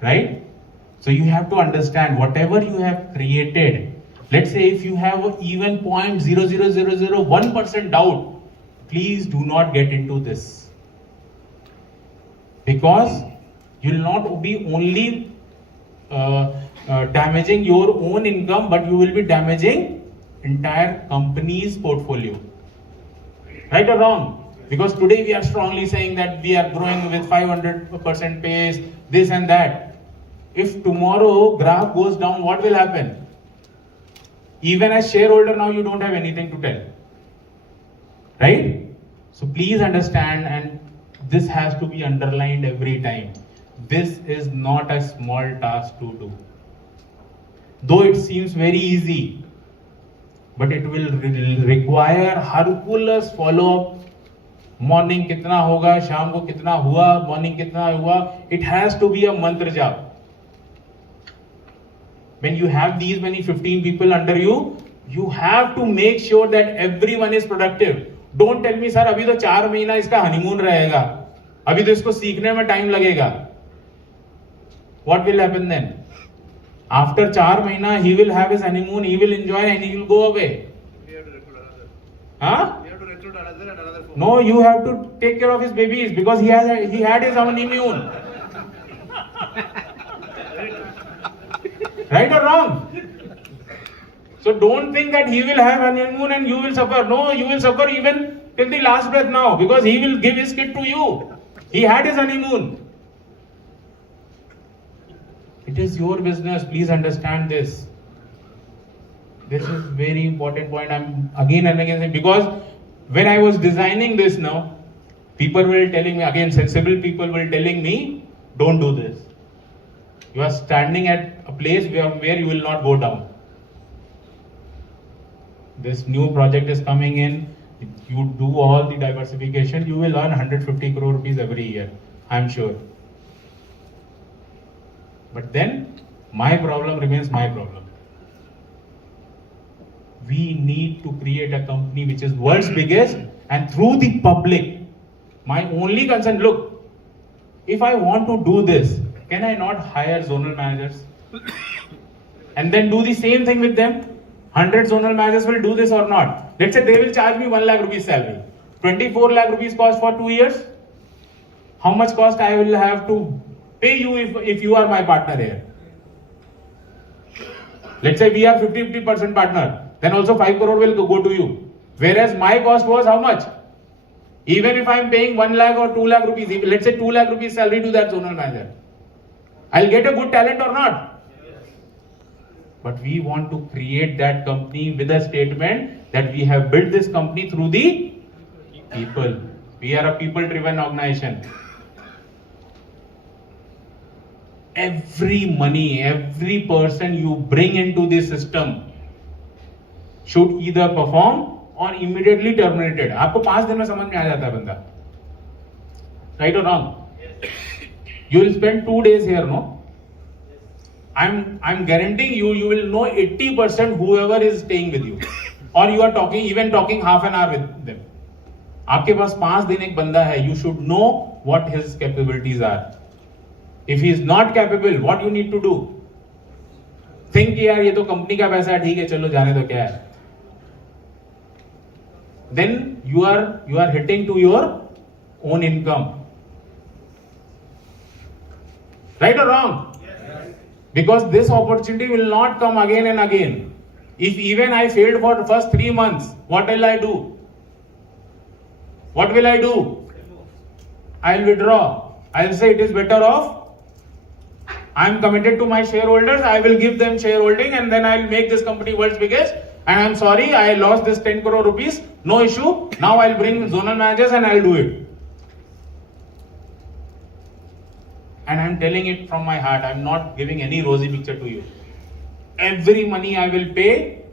Right? So you have to understand whatever you have created. Let's say if you have even 0.00001% doubt, please do not get into this. Because you will not be only damaging your own income, but you will be damaging entire company's portfolio. Right or wrong? Because today we are strongly saying that we are growing with 500% pace, this and that. If tomorrow graph goes down, what will happen? Even as shareholder now you don't have anything to tell. Right? So please understand, and this has to be underlined every time. This is not a small task to do. Though it seems very easy, but it will require Hercules follow-up. Morning kitna hoga, sham ko kitna hua, morning kitna hua. It has to be a mantra jap. When you have these many 15 people under you, you have to make sure that everyone is productive. Don't tell me, sir, अभी तो 4 महीना इसका honeymoon रहेगा. अभी तो इसको सीखने में time लगेगा. What will happen then? After 4 महीना, he will have his honeymoon, he will enjoy and he will go away. We have to recruit another. Huh? We have to recruit another and another 4. No, you have to take care of his babies because he had his honeymoon. Right or wrong? So don't think that he will have honeymoon and you will suffer. No, you will suffer even till the last breath now because he will give his kid to you. He had his honeymoon. It is your business. Please understand this. This is very important point. I'm again and again saying because when I was designing this now, people were telling me, again sensible people were telling me, don't do this. You are standing at a place where you will not go down. This new project is coming in. If you do all the diversification, you will earn 150 crore rupees every year. I'm sure. But then, my problem remains my problem. We need to create a company which is world's biggest and through the public. My only concern, look, if I want to do this, can I not hire zonal managers? And then do the same thing with them? 100 zonal managers will do this or not. Let's say they will charge me 1 lakh rupees salary. 24 lakh rupees cost for 2 years. How much cost I will have to pay you if you are my partner here? Let's say we are 50% partner. Then also 5 crore will go to you. Whereas my cost was how much? Even if I am paying 1 lakh or 2 lakh rupees, let's say 2 lakh rupees salary to that zonal manager, I'll get a good talent or not? But we want to create that company with a statement that we have built this company through the people. We are a people-driven organization. Every money, every person you bring into the system should either perform or immediately terminated. आपको 5 दिन में समझ में आ जाता है बंदा. Right or wrong? You will spend 2 days here, no? I'm guaranteeing you will know 80% whoever is staying with you, or you are talking half an hour with them. आपके पास 5 दिन एक बंदा है. You should know what his capabilities are. If he is not capable, what you need to do? Think यार ये तो company का पैसा है, ठीक है चलो जाने दो, क्या है? Then you are hitting to your own income. Right or wrong? Yes. Because this opportunity will not come again and again. If even I failed for the first 3 months, what will I do? What will I do? I'll withdraw. I'll say it is better off. I'm committed to my shareholders. I will give them shareholding and then I'll make this company world's biggest. And I'm sorry, I lost this 10 crore rupees. No issue. Now I'll bring zonal managers and I'll do it. And I'm telling it from my heart. I'm not giving any rosy picture to you. Every money I will pay,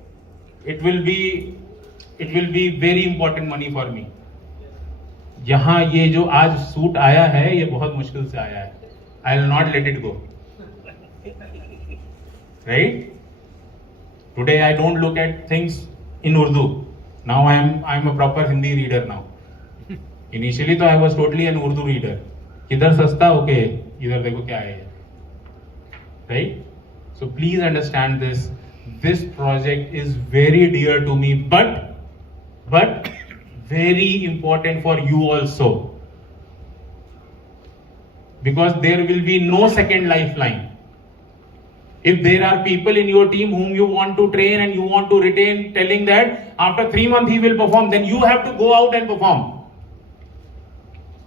it will be very important money for me. यहाँ ये जो आज suit आया है, ये बहुत मुश्किल से आया है. I will not let it go. Right? Today I don't look at things in Urdu. Now I'm a proper Hindi reader now. Initially तो I was totally an Urdu reader. किधर सस्ता होके इधर देखो क्या है. Right? So please understand this. This project is very dear to me, but very important for you also. Because there will be no second lifeline. If there are people in your team whom you want to train and you want to retain, telling that after 3 months he will perform, then you have to go out and perform.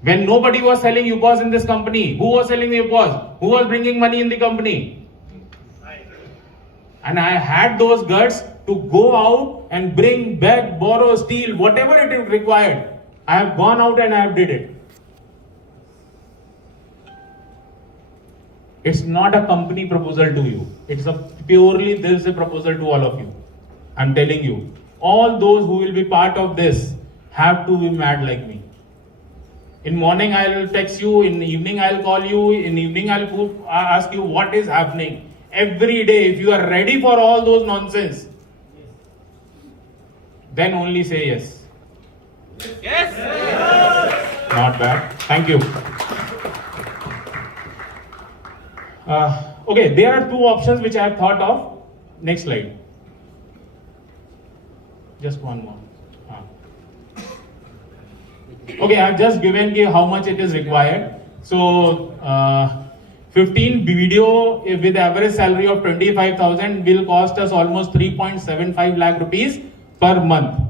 When nobody was selling UPOS in this company, who was selling the UPOS? Who was bringing money in the company? And I had those guts to go out and bring back, borrow, steal, whatever it is required. I have gone out and I have did it. It's not a company proposal to you. It's this is a proposal to all of you. I'm telling you, all those who will be part of this have to be mad like me. In morning I'll text you, in evening I'll call you, in evening I'll ask you what is happening. Every day, if you are ready for all those nonsense, then only say yes. Yes! Not bad. Thank you. Okay, there are 2 options which I have thought of. Next slide. Just one more. Okay, I have just given you how much it is required. So, 15 video with average salary of 25,000 will cost us almost 3.75 lakh rupees per month.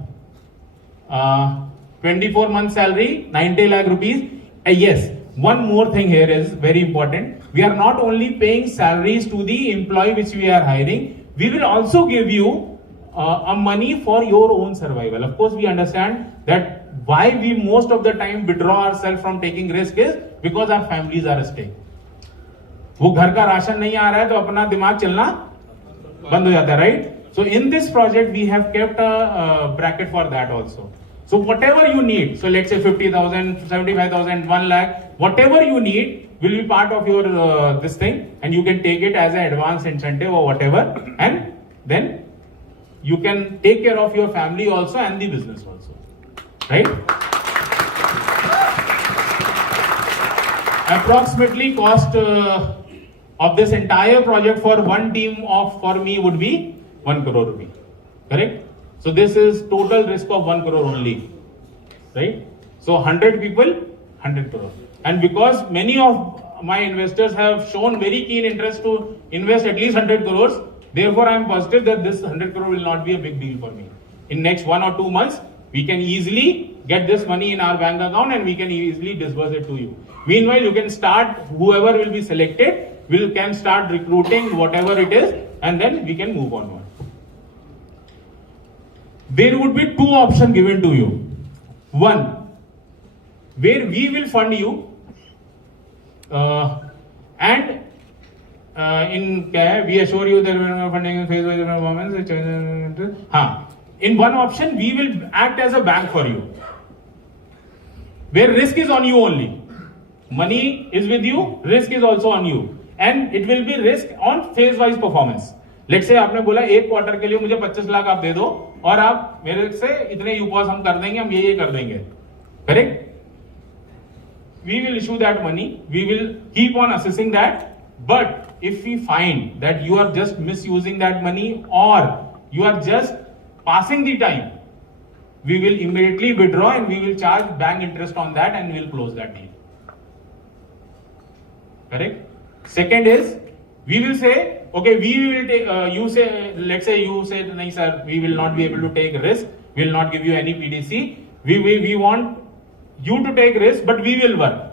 24 month salary, 90 lakh rupees. Yes, one more thing here is very important. We are not only paying salaries to the employee which we are hiring, we will also give you a money for your own survival. Of course, we understand that why we most of the time withdraw ourselves from taking risk is because our families are at stake. वो घर का ration नहीं आ रहा है तो अपना दिमाग चलना बंद हो जाता है, right? So in this project we have kept a bracket for that also. So whatever you need, so let's say 50,000, 75,000, 1 lakh, whatever you need will be part of your this thing, and you can take it as an advance incentive or whatever, and then you can take care of your family also and the business also, right? Approximately cost of this entire project for one team for me would be 1 crore rupee. Correct? So this is total risk of 1 crore only. Right? So 100 people, 100 crore. And because many of my investors have shown very keen interest to invest at least 100 crores, therefore I am positive that this 100 crore will not be a big deal for me. In next 1 or 2 months, we can easily get this money in our bank account and we can easily disburse it to you. Meanwhile, you can start, whoever will be selected, can start recruiting whatever it is, and then we can move onward. There would be 2 options given to you. One, where we will fund you, and we assure you that we are funding in phase wise performance. In one option, we will act as a bank for you, where risk is on you only. Money is with you, risk is also on you, and it will be risk on phase wise performance. Let's say आपने बोला 1 quarter के लिए मुझे 25 लाख आप दे दो और आप मेरे से इतने यूपॉस हम कर देंगे, हम ये कर देंगे. Correct? We will issue that money. We will keep on assessing that. But if we find that you are just misusing that money or you are just passing the time, we will immediately withdraw and we will charge bank interest on that and we will close that deal. Correct? Second is, we will say, okay, we will take, let's say you say, nahi sir, we will not be able to take risk, we will not give you any PDC, we want you to take risk, but we will work.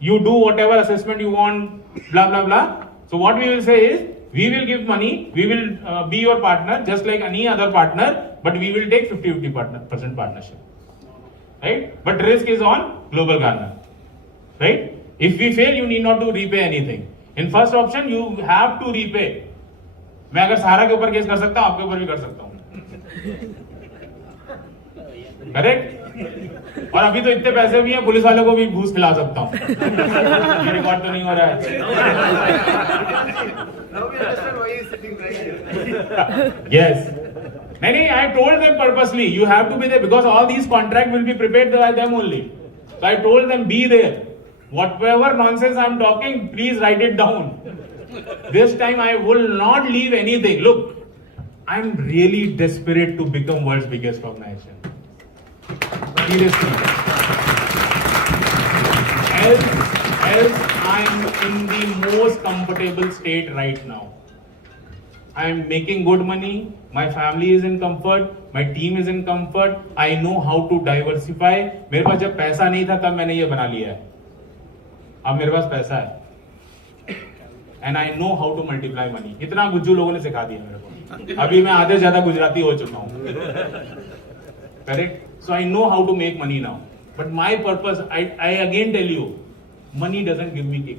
You do whatever assessment you want, blah, blah, blah. So what we will say is, we will give money, we will be your partner, just like any other partner, but we will take 50-50% partnership. Right? But risk is on Global Garner. Right? If we fail, you need not to repay anything. In first option, you have to repay. मैं अगर सहारा के ऊपर case कर सकता हूं, आपके ऊपर भी कर सकता हूं. करेक्ट? और अभी तो इतने पैसे भी हैं, पुलिस वालों को भी घूस खिला सकता हूं. ये रिकॉर्ड तो नहीं हो रहा है. Now we understand why he is sitting right here. Yes. नहीं, I told them purposely, you have to be there because all these contracts will be prepared by them only. So I told them, be there. Whatever nonsense I'm talking, please write it down. This time I will not leave anything. Look, I'm really desperate to become world's biggest organization. Seriously. Else I'm in the most comfortable state right now. I'm making good money, my family is in comfort, my team is in comfort, I know how to diversify. मेरे पास जब पैसा नहीं था तब मैंने ये बना लिया है. अब मेरे पास पैसा है. And I know how to multiply money. इतना गुज्जू लोगों ने सिखा दिया मेरे को. अभी मैं आधे ज्यादा गुजराती हो चुका हूँ. Correct? So I know how to make money now. But my purpose, I again tell you, money doesn't give me kick.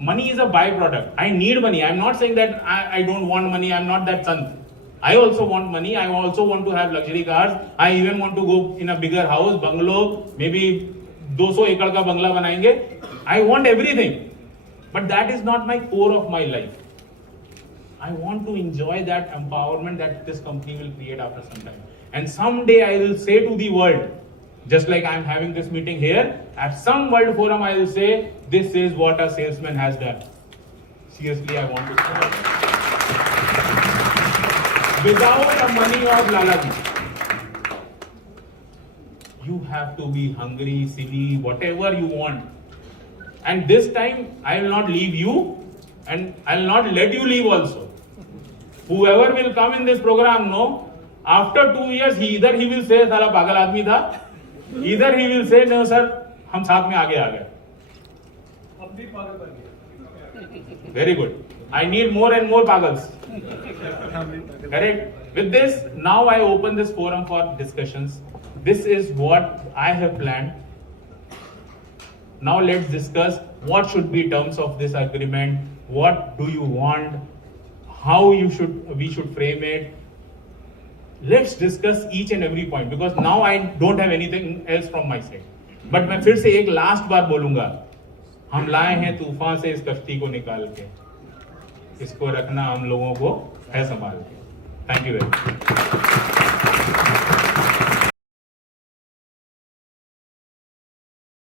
Money is a byproduct. I need money. I'm not saying that I don't want money. I'm not that sant. I also want money. I also want to have luxury cars. I even want to go in a bigger house, bungalow, maybe 200 एकड़ का बंगला बनाएंगे. I want everything. But that is not my core of my life. I want to enjoy that empowerment that this company will create after some time. And someday I will say to the world, just like I'm having this meeting here, at some world forum I will say, this is what a salesman has done. Seriously, I want to say that. Without the money of Lalaji. You have to be hungry, silly, whatever you want. And this time, I will not leave you, and I will not let you leave also. Whoever will come in this program, no, after 2 years, either he will say, साला पागल आदमी था, either he will say, no sir, हम साथ में आगे आ गए. अब भी पागल बन गया. Very good. I need more and more pagals. Correct? With this, now I open this forum for discussions. This is what I have planned. Now let's discuss what should be terms of this agreement. What do you want? How we should frame it. Let's discuss each and every point because now I don't have anything else from my side. But मैं फिर से एक last बार बोलूंगा, हम लाए हैं तूफान से इस कश्ती को निकाल के, इसको रखना हम लोगों को है संभाल के. Thank you very much.